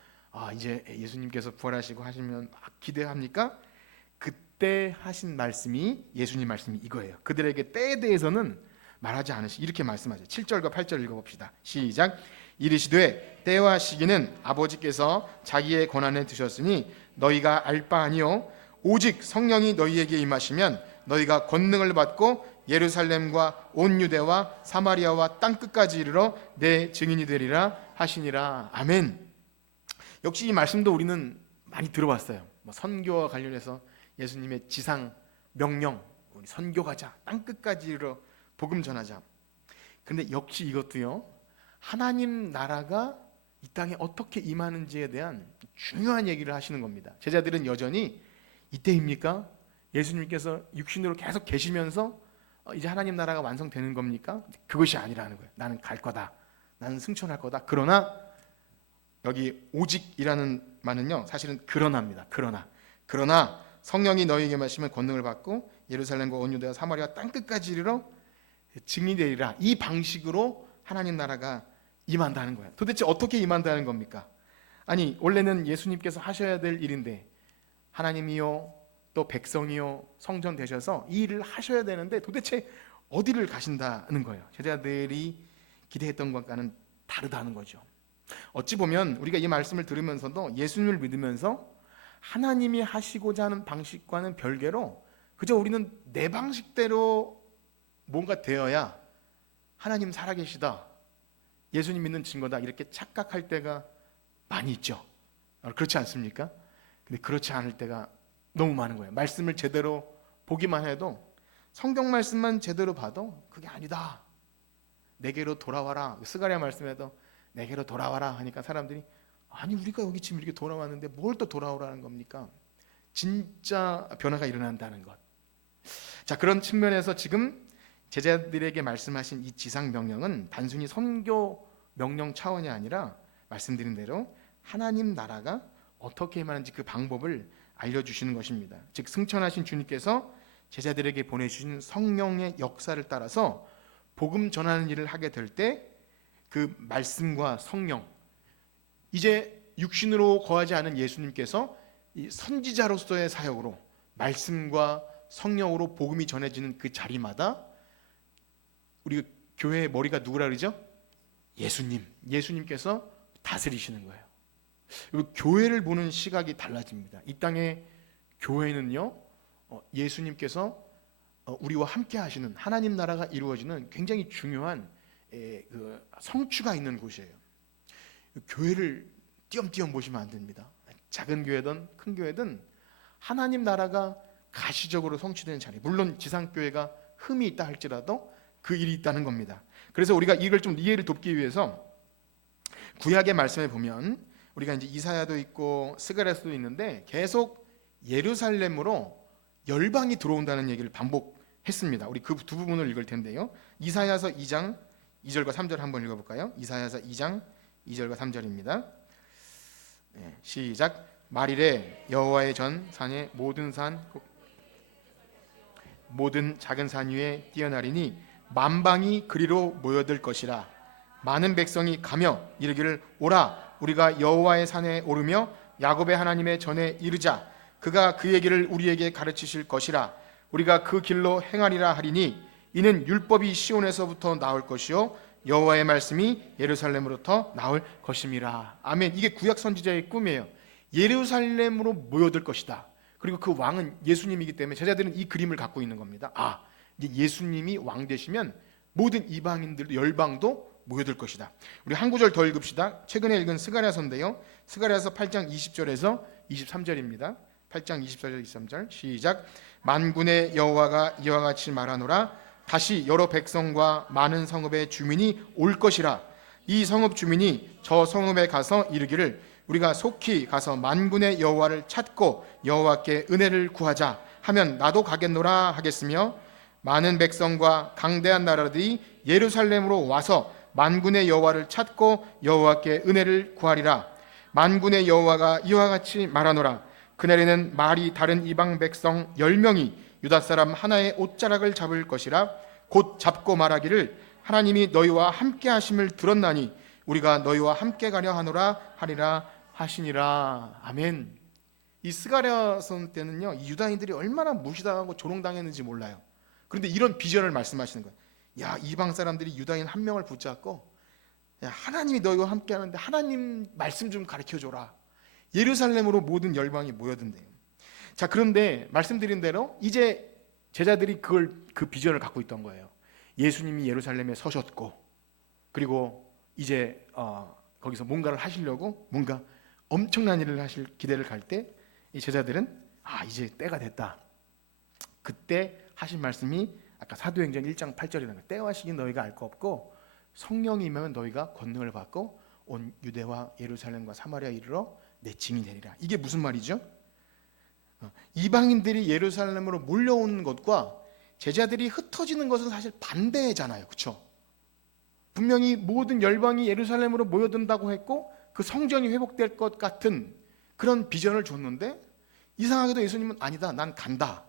이제 예수님께서 부활하시고 하시면 기대합니까? 그때 하신 말씀이 예수님 말씀이 이거예요. 그들에게 때에 대해서는 말하지 않으시 이렇게 말씀하세요. 7절과 8절 읽어봅시다. 시작. 이르시되 때와 시기는 아버지께서 자기의 권한에 두셨으니 너희가 알 바 아니요 오직 성령이 너희에게 임하시면 너희가 권능을 받고 예루살렘과 온 유대와 사마리아와 땅 끝까지 이르러 내 증인이 되리라 하시니라. 아멘. 역시 이 말씀도 우리는 많이 들어봤어요. 선교와 관련해서 예수님의 지상 명령, 우리 선교가자, 땅끝까지 이르러 복음 전하자. 그런데 역시 이것도요, 하나님 나라가 이 땅에 어떻게 임하는지에 대한 중요한 얘기를 하시는 겁니다. 제자들은 여전히 이때입니까? 예수님께서 육신으로 계속 계시면서 이제 하나님 나라가 완성되는 겁니까? 그것이 아니라는 거예요. 나는 갈 거다. 나는 승천할 거다. 그러나 여기 오직이라는 말은요, 사실은 그러나입니다. 그러나 성령이 너희에게 마시면 권능을 받고 예루살렘과 온 유대와 사마리아 땅끝까지 이르러 증인이 되리라. 이 방식으로 하나님 나라가 임한다는 거예요. 도대체 어떻게 임한다는 겁니까? 아니, 원래는 예수님께서 하셔야 될 일인데 하나님이요 또 백성이요 성전 되셔서 이 일을 하셔야 되는데 도대체 어디를 가신다는 거예요. 제자들이 기대했던 것과는 다르다는 거죠. 어찌 보면 우리가 이 말씀을 들으면서도 예수님을 믿으면서 하나님이 하시고자 하는 방식과는 별개로 그저 우리는 내 방식대로 뭔가 되어야 하나님 살아계시다, 예수님 믿는 증거다, 이렇게 착각할 때가 많이 있죠. 그렇지 않습니까? 근데 그렇지 않을 때가 너무 많은 거예요. 말씀을 제대로 보기만 해도, 성경 말씀만 제대로 봐도 그게 아니다. 내게로 돌아와라. 스가랴 말씀에도 내게로 돌아와라 하니까 사람들이, 아니 우리가 여기 지금 이렇게 돌아왔는데 뭘 또 돌아오라는 겁니까? 진짜 변화가 일어난다는 것. 자, 그런 측면에서 지금 제자들에게 말씀하신 이 지상 명령은 단순히 선교 명령 차원이 아니라 말씀드린 대로 하나님 나라가 어떻게 임하는지 그 방법을 알려주시는 것입니다. 즉 승천하신 주님께서 제자들에게 보내주신 성령의 역사를 따라서 복음 전하는 일을 하게 될 때 그 말씀과 성령, 이제 육신으로 거하지 않은 예수님께서 이 선지자로서의 사역으로 말씀과 성령으로 복음이 전해지는 그 자리마다 우리 교회의 머리가 누구라 그러죠? 예수님께서 다스리시는 거예요. 그리고 교회를 보는 시각이 달라집니다. 이 땅의 교회는요, 예수님께서 우리와 함께 하시는 하나님 나라가 이루어지는 굉장히 중요한 그 성취가 있는 곳이에요. 교회를 띄엄띄엄 보시면 안 됩니다. 작은 교회든 큰 교회든 하나님 나라가 가시적으로 성취되는 자리, 물론 지상교회가 흠이 있다 할지라도 그 일이 있다는 겁니다. 그래서 우리가 이걸 좀 이해를 돕기 위해서 구약의 말씀에 보면 우리가 이제 이사야도 있고 스가랴서도 있는데 계속 예루살렘으로 열방이 들어온다는 얘기를 반복했습니다. 우리 그 두 부분을 읽을 텐데요. 이사야서 2장 2절과 3절 한번 읽어볼까요? 이사야서 2장 2절과 3절입니다. 시작. 말이래 여호와의 전 산의 모든 작은 산 위에 뛰어나리니 만방이 그리로 모여들 것이라. 많은 백성이 가며 이르기를 오라 우리가 여호와의 산에 오르며 야곱의 하나님의 전에 이르자. 그가 그의 길을 우리에게 가르치실 것이라. 우리가 그 길로 행하리라 하리니 이는 율법이 시온에서부터 나올 것이요 여호와의 말씀이 예루살렘으로부터 나올 것임이라. 아멘. 이게 구약 선지자의 꿈이에요. 예루살렘으로 모여들 것이다. 그리고 그 왕은 예수님이기 때문에 제자들은 이 그림을 갖고 있는 겁니다. 아, 이제 예수님이 왕 되시면 모든 이방인들 열방도 모여들 것이다. 우리 한 구절 더 읽읍시다. 최근에 읽은 스가랴서인데요. 스가랴서 8장 20절에서 23절입니다. 8장 24절 23절 시작. 만군의 여호와가 이와 같이 말하노라. 다시 여러 백성과 많은 성읍의 주민이 올 것이라. 이 성읍 주민이 저 성읍에 가서 이르기를 우리가 속히 가서 만군의 여호와를 찾고 여호와께 은혜를 구하자 하면 나도 가겠노라 하겠으며 많은 백성과 강대한 나라들이 예루살렘으로 와서 만군의 여호와를 찾고 여호와께 은혜를 구하리라. 만군의 여호와가 이와 같이 말하노라. 그날에는 말이 다른 이방 백성 10명이 유다 사람 하나의 옷자락을 잡을 것이라. 곧 잡고 말하기를 하나님이 너희와 함께 하심을 들었나니 우리가 너희와 함께 가려 하노라 하리라 하시니라. 아멘. 이 스가랴서 때는요, 이 유다인들이 얼마나 무시당하고 조롱당했는지 몰라요. 그런데 이런 비전을 말씀하시는 거예요. 야, 이방 사람들이 유다인 한 명을 붙잡고 야, 하나님이 너희와 함께 하는데 하나님 말씀 좀 가르쳐줘라. 예루살렘으로 모든 열방이 모여든대요. 자, 그런데 말씀드린 대로 이제 제자들이 그 비전을 갖고 있던 거예요. 예수님이 예루살렘에 서셨고, 그리고 이제 거기서 뭔가를 하시려고 뭔가 엄청난 일을 하실 기대를 갈 때 이 제자들은 이제 때가 됐다. 그때 하신 말씀이 아까 사도행전 1장 8절이라는 거예요. 때와 시기 너희가 알 거 없고 성령이 임하면 너희가 권능을 받고 온 유대와 예루살렘과 사마리아 이르러 내 증인이 되리라. 이게 무슨 말이죠? 이방인들이 예루살렘으로 몰려오는 것과 제자들이 흩어지는 것은 사실 반대잖아요. 그렇죠? 분명히 모든 열방이 예루살렘으로 모여든다고 했고 그 성전이 회복될 것 같은 그런 비전을 줬는데 이상하게도 예수님은 아니다. 난 간다.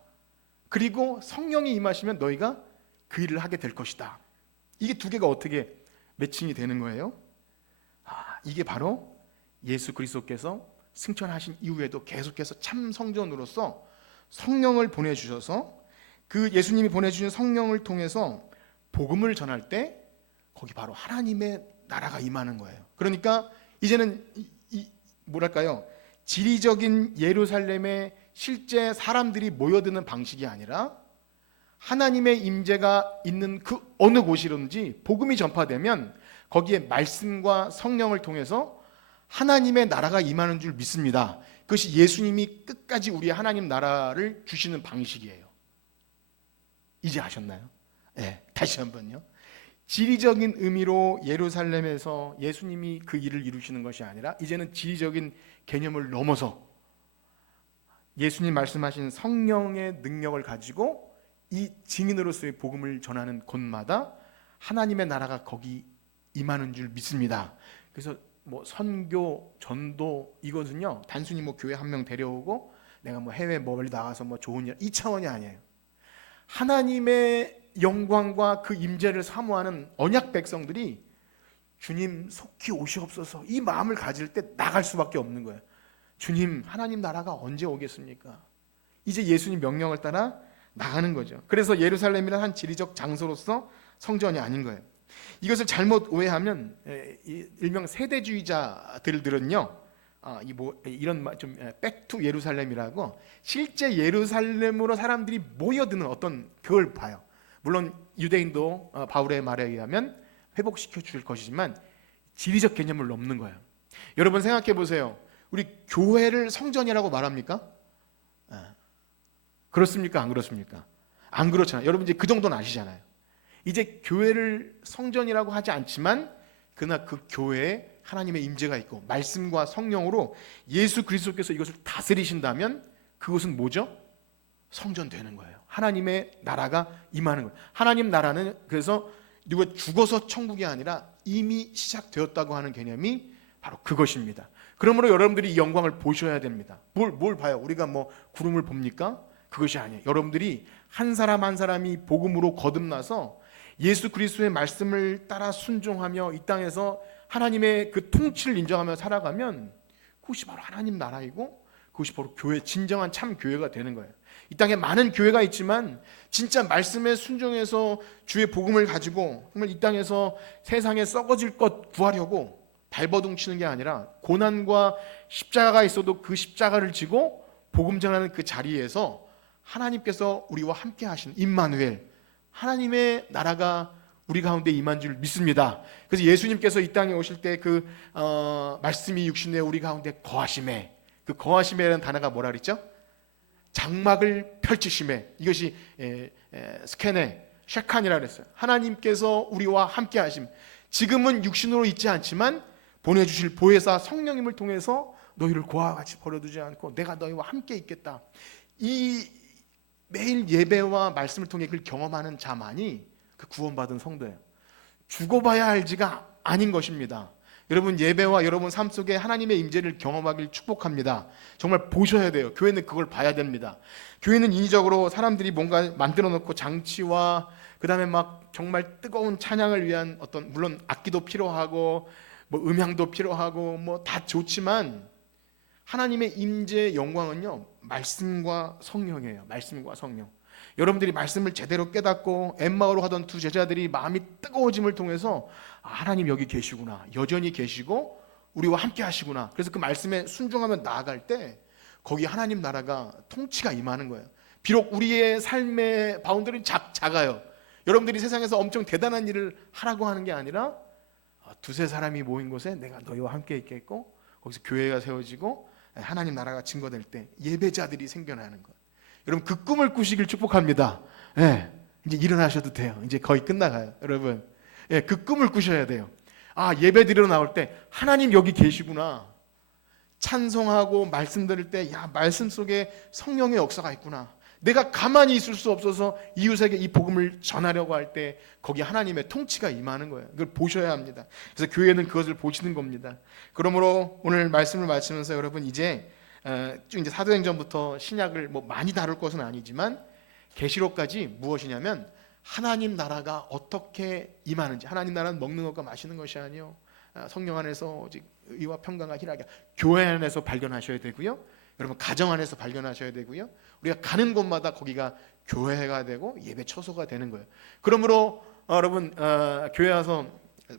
그리고 성령이 임하시면 너희가 그 일을 하게 될 것이다. 이게 두 개가 어떻게 매칭이 되는 거예요? 이게 바로 예수 그리스도께서 승천하신 이후에도 계속해서 참 성전으로서 성령을 보내주셔서 그 예수님이 보내주신 성령을 통해서 복음을 전할 때 거기 바로 하나님의 나라가 임하는 거예요. 그러니까 이제는 뭐랄까요? 지리적인 예루살렘에 실제 사람들이 모여드는 방식이 아니라 하나님의 임재가 있는 그 어느 곳이든지 복음이 전파되면 거기에 말씀과 성령을 통해서 하나님의 나라가 임하는 줄 믿습니다. 그것이 예수님이 끝까지 우리 하나님 나라를 주시는 방식이에요. 이제 아셨나요? 네, 다시 한번요. 지리적인 의미로 예루살렘에서 예수님이 그 일을 이루시는 것이 아니라 이제는 지리적인 개념을 넘어서 예수님 말씀하신 성령의 능력을 가지고 이 증인으로서의 복음을 전하는 곳마다 하나님의 나라가 거기 임하는 줄 믿습니다. 그래서 뭐 선교, 전도 이것은요 단순히 뭐 교회 한 명 데려오고 내가 뭐 해외 멀리 나가서 뭐 좋은 일 이 차원이 아니에요. 하나님의 영광과 그 임재를 사모하는 언약 백성들이 주님 속히 오시옵소서 이 마음을 가질 때 나갈 수밖에 없는 거예요. 주님 하나님 나라가 언제 오겠습니까? 이제 예수님 명령을 따라 나가는 거죠. 그래서 예루살렘이란 한 지리적 장소로서 성전이 아닌 거예요. 이것을 잘못 오해하면 일명 세대주의자들은요 이런 좀 백투 예루살렘이라고 실제 예루살렘으로 사람들이 모여드는 어떤 그걸 봐요. 물론 유대인도 바울의 말에 의하면 회복시켜 줄 것이지만 지리적 개념을 넘는 거예요. 여러분 생각해 보세요. 우리 교회를 성전이라고 말합니까? 그렇습니까? 안 그렇습니까? 안 그렇잖아요. 여러분 이제 그 정도는 아시잖아요. 이제 교회를 성전이라고 하지 않지만 그러나 그 교회에 하나님의 임재가 있고 말씀과 성령으로 예수 그리스도께서 이것을 다스리신다면 그것은 뭐죠? 성전 되는 거예요. 하나님의 나라가 임하는 거예요. 하나님 나라는 그래서 누가 죽어서 천국이 아니라 이미 시작되었다고 하는 개념이 바로 그것입니다. 그러므로 여러분들이 이 영광을 보셔야 됩니다. 뭘 봐요? 우리가 뭐 구름을 봅니까? 그것이 아니에요. 여러분들이 한 사람 한 사람이 복음으로 거듭나서 예수 그리스도의 말씀을 따라 순종하며 이 땅에서 하나님의 그 통치를 인정하며 살아가면 그것이 바로 하나님 나라이고 그것이 바로 교회, 진정한 참 교회가 되는 거예요. 이 땅에 많은 교회가 있지만 진짜 말씀에 순종해서 주의 복음을 가지고 정말 이 땅에서 세상에 썩어질 것 구하려고 발버둥 치는 게 아니라 고난과 십자가가 있어도 그 십자가를 지고 복음 전하는 그 자리에서 하나님께서 우리와 함께 하시는 임마누엘 하나님의 나라가 우리 가운데 임한 줄 믿습니다. 그래서 예수님께서 이 땅에 오실 때 그 말씀이 육신에 우리 가운데 거하심에 그 거하심이라는 단어가 뭐라 그랬죠? 장막을 펼치심에 이것이 스케네 셰칸이라 그랬어요. 하나님께서 우리와 함께 하심. 지금은 육신으로 있지 않지만 보내주실 보혜사 성령님을 통해서 너희를 고아와 같이 버려두지 않고 내가 너희와 함께 있겠다. 이 매일 예배와 말씀을 통해 그걸 경험하는 자만이 그 구원받은 성도예요. 죽어봐야 알지가 아닌 것입니다. 여러분 예배와 여러분 삶 속에 하나님의 임재를 경험하길 축복합니다. 정말 보셔야 돼요. 교회는 그걸 봐야 됩니다. 교회는 인위적으로 사람들이 뭔가 만들어 놓고 장치와 그 다음에 막 정말 뜨거운 찬양을 위한 어떤 물론 악기도 필요하고 뭐 음향도 필요하고 뭐 다 좋지만 하나님의 임재 영광은요 말씀과 성령이에요. 말씀과 성령. 여러분들이 말씀을 제대로 깨닫고 엠마오로 가던 두 제자들이 마음이 뜨거워짐을 통해서 하나님 여기 계시구나, 여전히 계시고 우리와 함께 하시구나. 그래서 그 말씀에 순종하며 나아갈 때 거기 하나님 나라가 통치가 임하는 거예요. 비록 우리의 삶의 바운더리는 작아요. 여러분들이 세상에서 엄청 대단한 일을 하라고 하는 게 아니라 두세 사람이 모인 곳에 내가 너희와 함께 있겠고 거기서 교회가 세워지고 하나님 나라가 증거될 때 예배자들이 생겨나는 것. 여러분 그 꿈을 꾸시길 축복합니다. 예, 이제 일어나셔도 돼요. 이제 거의 끝나가요, 여러분. 예, 그 꿈을 꾸셔야 돼요. 아, 예배 드리러 나올 때 하나님 여기 계시구나. 찬송하고 말씀 들을 때, 야, 말씀 속에 성령의 역사가 있구나. 내가 가만히 있을 수 없어서 이웃에게 이 복음을 전하려고 할 때 거기 하나님의 통치가 임하는 거예요. 그걸 보셔야 합니다. 그래서 교회는 그것을 보시는 겁니다. 그러므로 오늘 말씀을 마치면서 여러분 이제 쭉 이제 사도행전부터 신약을 뭐 많이 다룰 것은 아니지만 계시록까지 무엇이냐면 하나님 나라가 어떻게 임하는지. 하나님 나라는 먹는 것과 마시는 것이 아니요 성령 안에서 오직 의와 평강과 희락이 교회 안에서 발견하셔야 되고요. 여러분 가정 안에서 발견하셔야 되고요. 우리가 가는 곳마다 거기가 교회가 되고 예배 처소가 되는 거예요. 그러므로 여러분 교회 와서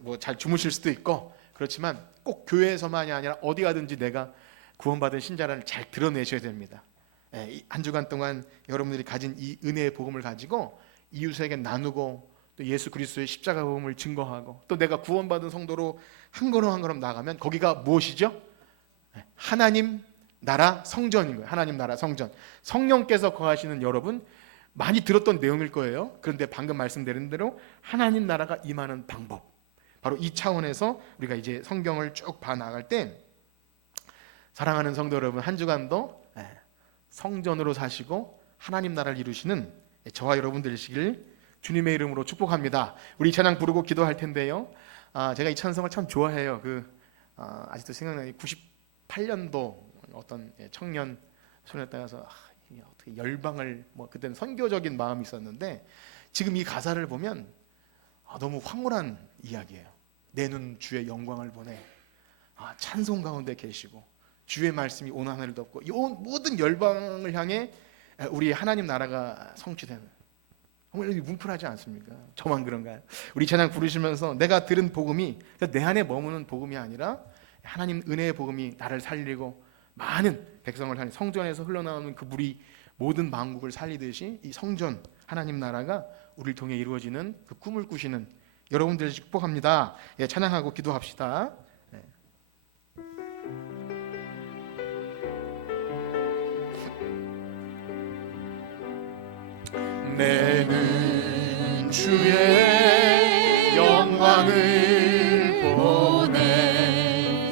뭐 잘 주무실 수도 있고 그렇지만 꼭 교회에서만이 아니라 어디 가든지 내가 구원받은 신자라는 잘 드러내셔야 됩니다. 한 주간 동안 여러분들이 가진 이 은혜의 복음을 가지고 이웃에게 나누고 또 예수 그리스도의 십자가 복음을 증거하고 또 내가 구원받은 성도로 한 걸음 한 걸음 나가면 거기가 무엇이죠? 하나님 나라 성전인 거예요. 하나님 나라 성전. 성령께서 거하시는 여러분 많이 들었던 내용일 거예요. 그런데 방금 말씀드린 대로 하나님 나라가 임하는 방법, 바로 이 차원에서 우리가 이제 성경을 쭉 봐 나갈 때 사랑하는 성도 여러분, 한 주간도 성전으로 사시고 하나님 나라를 이루시는 저와 여러분 되시길 주님의 이름으로 축복합니다. 우리 찬양 부르고 기도할 텐데요. 제가 이 찬송을 참 좋아해요. 아직도 생각나요. 98년도 어떤 청년 손에 따라서 어떻게 열방을 그때는 선교적인 마음이 있었는데 지금 이 가사를 보면 너무 황홀한 이야기예요. 내 눈 주의 영광을 보내. 찬송 가운데 계시고 주의 말씀이 온 하늘을 덮고 이 모든 열방을 향해 우리 하나님 나라가 성취되는, 정말 뭉클하지 않습니까? 저만 그런가요? 우리 찬양 부르시면서 내가 들은 복음이 내 안에 머무는 복음이 아니라 하나님 은혜의 복음이 나를 살리고 많은 백성을 살리, 성전에서 흘러나오는 그 물이 모든 만국을 살리듯이 이 성전 하나님 나라가 우리를 통해 이루어지는 그 꿈을 꾸시는 여러분들을 축복합니다. 찬양하고 기도합시다. 내는 주의 영광을 보내.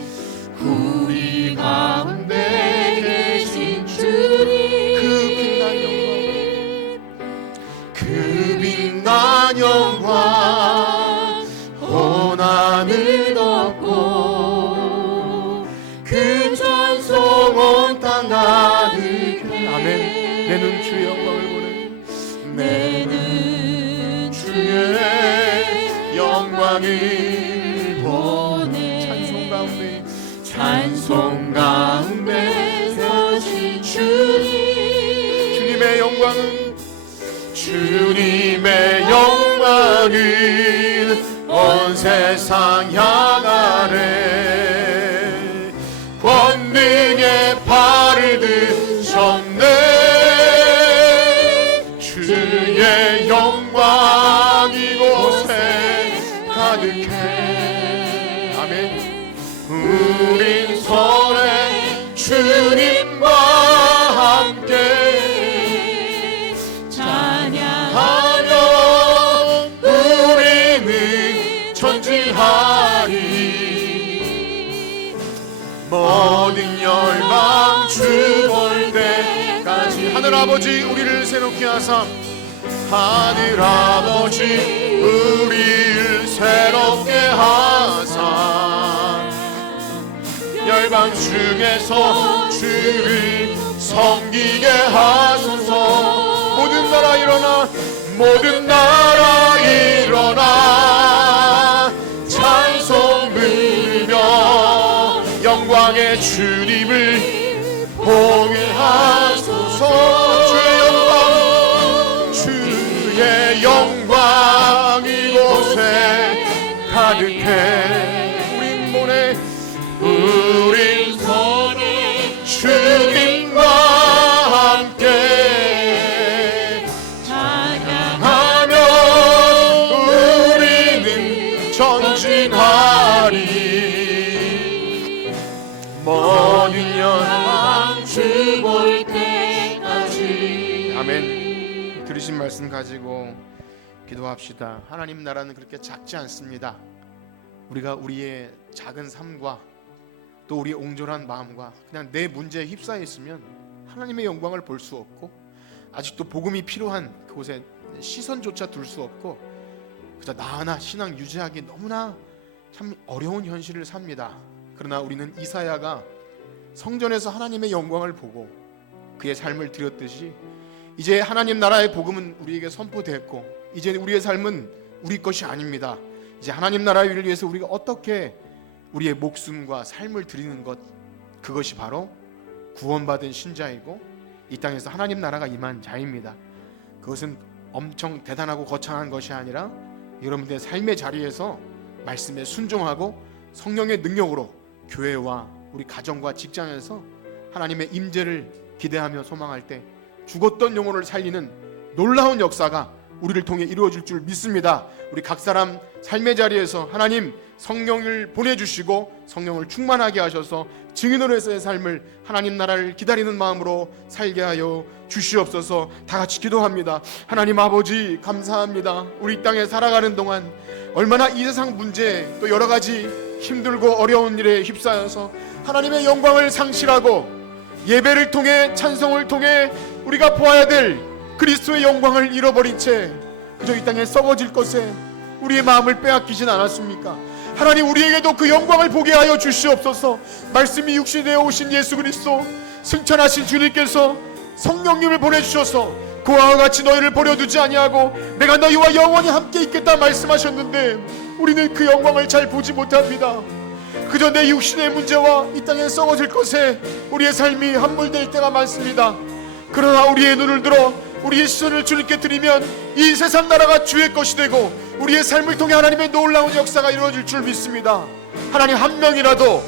우리 가운데 계신 주님, 그 빛난 영광 온 하늘 덮고 그 찬송 온 땅 가득해. 아멘. 내는 주의 영광을 내는 주의 영광을 보내. 찬송 가운데 서신 주님, 주님의 영광은 온 세상 향하네. 권능의 발을 드셨네. 주의 영광 이곳에 가득해. 아멘. 우린 손에 주님과 함께 찬양하며 우리는 전진하리. 모든 열방 주 볼 때까지. 하늘 아버지 우리를 새롭게 하사, 하늘 아버지 우리를 새롭게 하사 열방 중에서 주를 섬기게 하소서. 모든 나라 일어나, 모든 나라 일어나 찬송 부르며 영광의 주님을 보게 하소서. 주의 영광 이곳에 가득해. 우린 손에 주님과 함께 찬양하며 우리는 전진하리. 모든 열방 말씀 가지고 기도합시다. 하나님 나라는 그렇게 작지 않습니다. 우리가 우리의 작은 삶과 또 우리의 옹졸한 마음과 그냥 내 문제에 휩싸여 있으면 하나님의 영광을 볼 수 없고, 아직도 복음이 필요한 그곳에 시선조차 둘 수 없고, 그저 나 하나 신앙 유지하기 너무나 참 어려운 현실을 삽니다. 그러나 우리는 이사야가 성전에서 하나님의 영광을 보고 그의 삶을 드렸듯이 이제 하나님 나라의 복음은 우리에게 선포됐고, 이제 우리의 삶은 우리 것이 아닙니다. 이제 하나님 나라의 일을 위해서 우리가 어떻게 우리의 목숨과 삶을 드리는 것, 그것이 바로 구원받은 신자이고 이 땅에서 하나님 나라가 임한 자입니다. 그것은 엄청 대단하고 거창한 것이 아니라 여러분들의 삶의 자리에서 말씀에 순종하고 성령의 능력으로 교회와 우리 가정과 직장에서 하나님의 임재를 기대하며 소망할 때 죽었던 영혼을 살리는 놀라운 역사가 우리를 통해 이루어질 줄 믿습니다. 우리 각 사람 삶의 자리에서 하나님 성령을 보내주시고 성령을 충만하게 하셔서 증인으로서의 삶을 하나님 나라를 기다리는 마음으로 살게 하여 주시옵소서. 다 같이 기도합니다. 하나님 아버지 감사합니다. 우리 땅에 살아가는 동안 얼마나 이 세상 문제 또 여러 가지 힘들고 어려운 일에 휩싸여서 하나님의 영광을 상실하고 예배를 통해 찬송을 통해 우리가 보아야 될 그리스도의 영광을 잃어버린 채 그저 이 땅에 썩어질 것에 우리의 마음을 빼앗기진 않았습니까? 하나님 우리에게도 그 영광을 보게 하여 주시옵소서. 말씀이 육신이 되어 오신 예수 그리스도 승천하신 주님께서 성령님을 보내주셔서 그와 같이 너희를 버려두지 아니하고 내가 너희와 영원히 함께 있겠다 말씀하셨는데 우리는 그 영광을 잘 보지 못합니다. 그저 내 육신의 문제와 이 땅에 썩어질 것에 우리의 삶이 함몰될 때가 많습니다. 그러나 우리의 눈을 들어 우리의 시선을 주님께 드리면 이 세상 나라가 주의 것이 되고 우리의 삶을 통해 하나님의 놀라운 역사가 이루어질 줄 믿습니다. 하나님 한 명이라도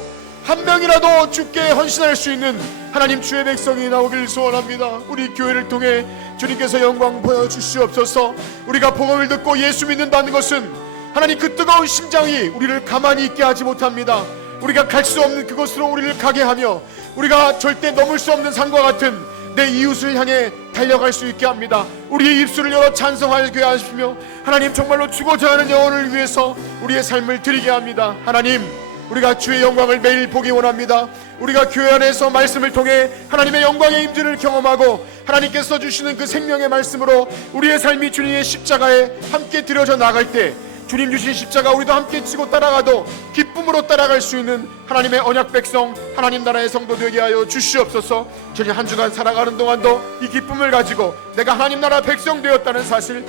주께 헌신할 수 있는 하나님 주의 백성이 나오길 소원합니다. 우리 교회를 통해 주님께서 영광 보여주시옵소서. 우리가 복음을 듣고 예수 믿는다는 것은 하나님 그 뜨거운 심장이 우리를 가만히 있게 하지 못합니다. 우리가 갈 수 없는 그곳으로 우리를 가게 하며 우리가 절대 넘을 수 없는 산과 같은 내 이웃을 향해 달려갈 수 있게 합니다. 우리의 입술을 열어 찬송하게 하시며 하나님 정말로 죽어져 하는 영혼을 위해서 우리의 삶을 드리게 합니다. 하나님 우리가 주의 영광을 매일 보기 원합니다. 우리가 교회 안에서 말씀을 통해 하나님의 영광의 임재를 경험하고 하나님께서 주시는 그 생명의 말씀으로 우리의 삶이 주님의 십자가에 함께 드려져 나갈 때 주님 주신 십자가 우리도 함께 지고 따라가도 기쁨으로 따라갈 수 있는 하나님의 언약 백성 하나님 나라의 성도 되게 하여 주시옵소서. 저희 한 주간 살아가는 동안도 이 기쁨을 가지고 내가 하나님 나라 백성 되었다는 사실,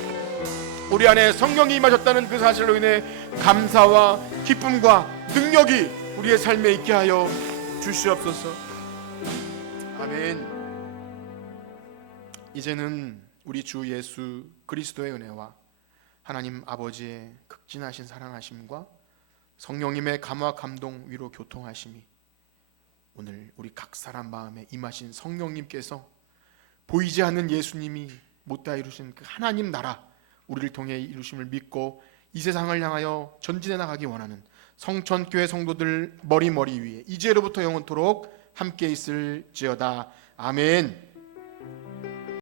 우리 안에 성령이 임하셨다는 그 사실로 인해 감사와 기쁨과 능력이 우리의 삶에 있게 하여 주시옵소서. 아멘. 이제는 우리 주 예수 그리스도의 은혜와 하나님 아버지의 극진하신 사랑하심과 성령님의 감화 감동 위로 교통하심이 오늘 우리 각 사람 마음에 임하신 성령님께서 보이지 않는 예수님이 못다 이루신 그 하나님 나라 우리를 통해 이루심을 믿고 이 세상을 향하여 전진해 나가기 원하는 성천교회 성도들 머리 위에 이제로부터 영원토록 함께 있을지어다. 아멘.